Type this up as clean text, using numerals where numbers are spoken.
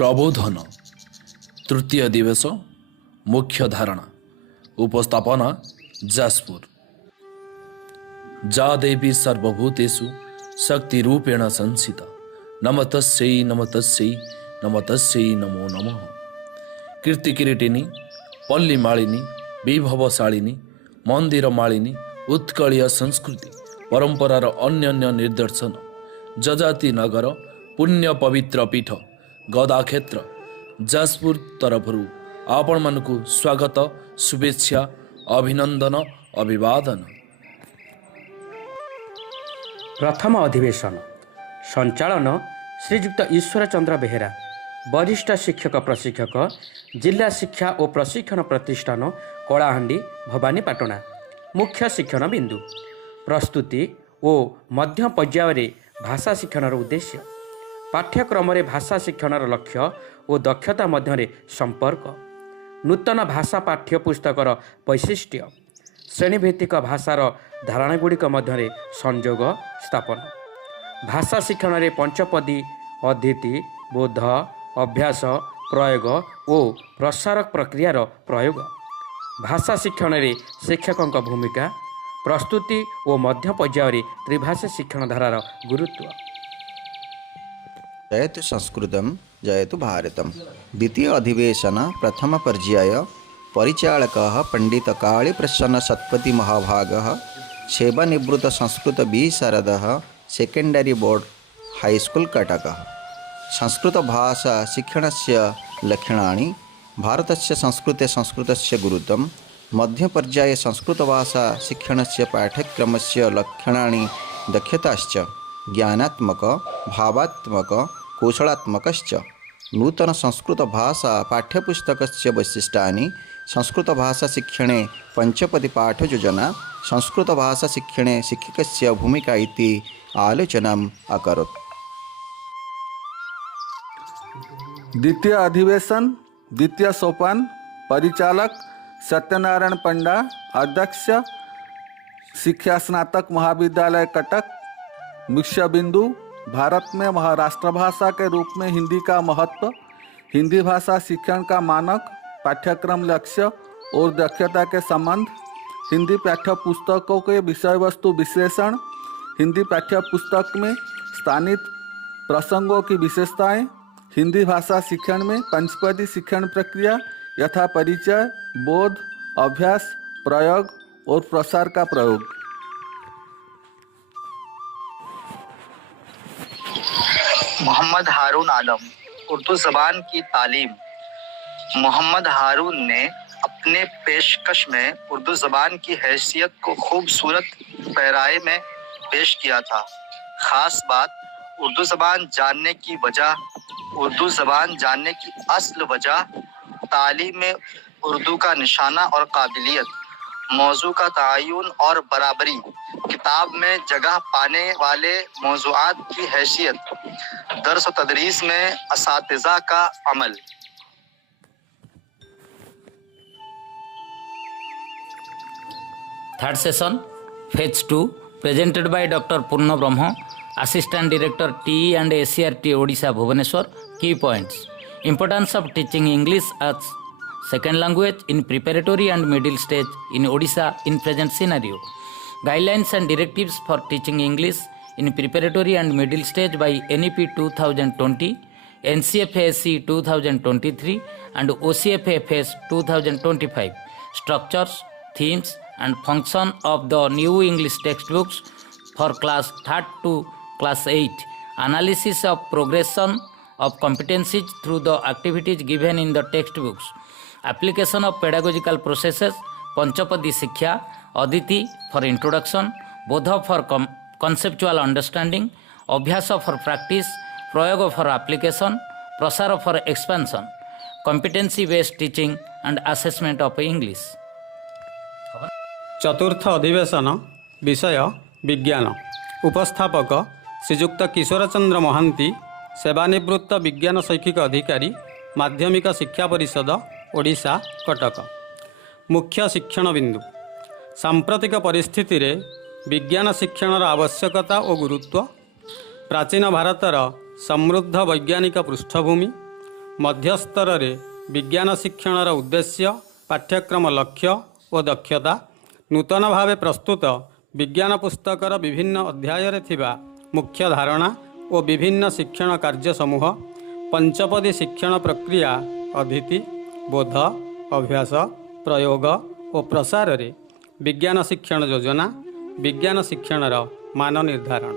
प्रबोधन तृतीय दिवस मुख्य धारणा उपस्थापना जाजपुर। जा देवी सर्वभूतेषु शक्ति रूपेण संस्थिता नमतस्यै नमतस्यै नमतस्यै नमो नमः। कीर्ति किरीटिनी पल्ली मालिनी विभवशालिनी मंदिर मालिनी उत्कलीय संस्कृति परंपरार अन्य निर्दर्शन जजाति नगर पुण्य पवित्र पीठ गदाक्षेत्र जाजपुर तरफरु आपण मानकु स्वागत शुभेच्छा अभिनंदन अभिवादन। प्रथम अधिवेशन संचालन श्रीजुक्त ईश्वर चंद्र बेहेरा, वरिष्ठ शिक्षक प्रशिक्षक, जिला शिक्षा और प्रशिक्षण प्रतिष्ठान कलाहांडी भवानीपाटना। मुख्य शिक्षण बिंदु प्रस्तुति और मध्य पर्यायर भाषा शिक्षण उद्देश्य, पाठ्यक्रम भाषा शिक्षण लक्ष्य और दक्षता मध्य संपर्क, नूतन भाषा पाठ्यपुस्तकर वैशिष्ट्य, श्रेणीभित्तिक भाषार धारणागुड़िक मध्य संयोग स्थापन, भाषा शिक्षण में पंचपदी अध्ययी बोध अभ्यास प्रयोग और प्रसारक प्रक्रियार प्रयोग, भाषा शिक्षण में शिक्षकों भूमिका, प्रस्तुति और मध्य पर्यायर त्रिभाषा शिक्षण धारार गुरुत्व। जयतु संस्कृतम जयतु भारतम। द्वितीय अधिवेशन प्रथम पर्याय परिचालकः पंडित काली प्रसन्न सत्पति महाभागः, सेवानिवृत्त संस्कृत विशारदः, सेकेंडरी बोर्ड हाईस्कूल कटकः। संस्कृत भाषा शिक्षणस्य लक्षणानि भारतस्य संस्कृते संस्कृतस्य गुरुत्वं, मध्य पर्याये संस्कृत भाषा शिक्षणस्य पाठ्यक्रमस्य लक्षणानि दक्षताश्च ज्ञानात्मक भावात्मक कौशलात्मकश्च, नूतन संस्कृत भाषा पाठ्यपुस्तकस्य वैशिष्ट्यानि, संस्कृत भाषा शिक्षणे पंचपदी पाठ योजना, संस्कृत भाषा शिक्षणे शिक्षकस्य भूमिका इति आलोचनाम् अकरोत्। द्वितीय अधिवेशन द्वितीय सोपान परिचालक सत्यनारायण पंडा, अध्यक्ष शिक्षा स्नातक महाविद्यालय कटक। मुख्य बिंदु भारत में राष्ट्रभाषा के रूप में हिंदी का महत्व, हिंदी भाषा शिक्षण का मानक, पाठ्यक्रम लक्ष्य और दक्षता के संबंध, हिंदी पाठ्य पुस्तकों के विषय वस्तु विश्लेषण, हिंदी पाठ्य पुस्तक में स्थानिक प्रसंगों की विशेषताएं, हिंदी भाषा शिक्षण में पंचपदी शिक्षण प्रक्रिया यथा परिचय बोध अभ्यास प्रयोग और प्रसार का प्रयोग। मोहम्मद हारून आलम, उर्दू ज़बान की तालीम। मोहम्मद हारून ने अपने पेशकश में उर्दू ज़बान की हैसियत को खूबसूरत पैराए में पेश किया था। ख़ास बात उर्दू ज़बान जानने की वजह, उर्दू ज़बान जानने की असल वजह, तालीम में उर्दू का निशाना और काबिलियत, मौजू का तयन और बराबरी, किताब में जगह पाने वाले मौज़ूआत की हैसियत, दर्स व तदरीस में असातिज़ा का अमल। Third session phase 2 presented by doctor Purna Brahma, assistant director TE and ACRT Odisha Bhubaneswar. Key points: importance of teaching English as second language in preparatory and middle stage in Odisha in present scenario, guidelines and directives for teaching English in preparatory and middle stage by NEP 2020, NCFASC 2023 and OCFFS 2025, structures, themes and function of the new English textbooks for class 3rd to class 8, analysis of progression of competencies through the activities given in the textbooks, application of pedagogical processes, पंचपदी शिक्षा, Aditi for introduction, बोध for conceptual understanding, अभ्यास for practice, प्रयोग for application, प्रसार for expansion, competency based teaching and assessment of English. चतुर्थ अधिवेशन विषय विज्ञान। उपस्थापक श्रीजुक्त किशोर चंद्र महांती, सेवानिवृत्त विज्ञान शैक्षिक अधिकारी, माध्यमिक शिक्षा परिषद ओडिशा कटक। मुख्य शिक्षण बिंदु सांप्रतिक परिस्थिति रे विज्ञान शिक्षण आवश्यकता और गुरुत्व, प्राचीन भारतर समृद्ध वैज्ञानिक पृष्ठभूमि, मध्यस्तरे विज्ञान शिक्षणर उद्देश्य पाठ्यक्रम लक्ष्य और दक्षता नूतन भावे प्रस्तुत विज्ञान पुस्तकर विभिन्न अध्याय थिबा मुख्य धारणा और विभिन्न शिक्षण कार्य समूह पंचपदी शिक्षण प्रक्रिया अधीति बोध अभ्यास प्रयोग और प्रसार रे विज्ञान शिक्षण योजना विज्ञान शिक्षणर मान निर्धारण।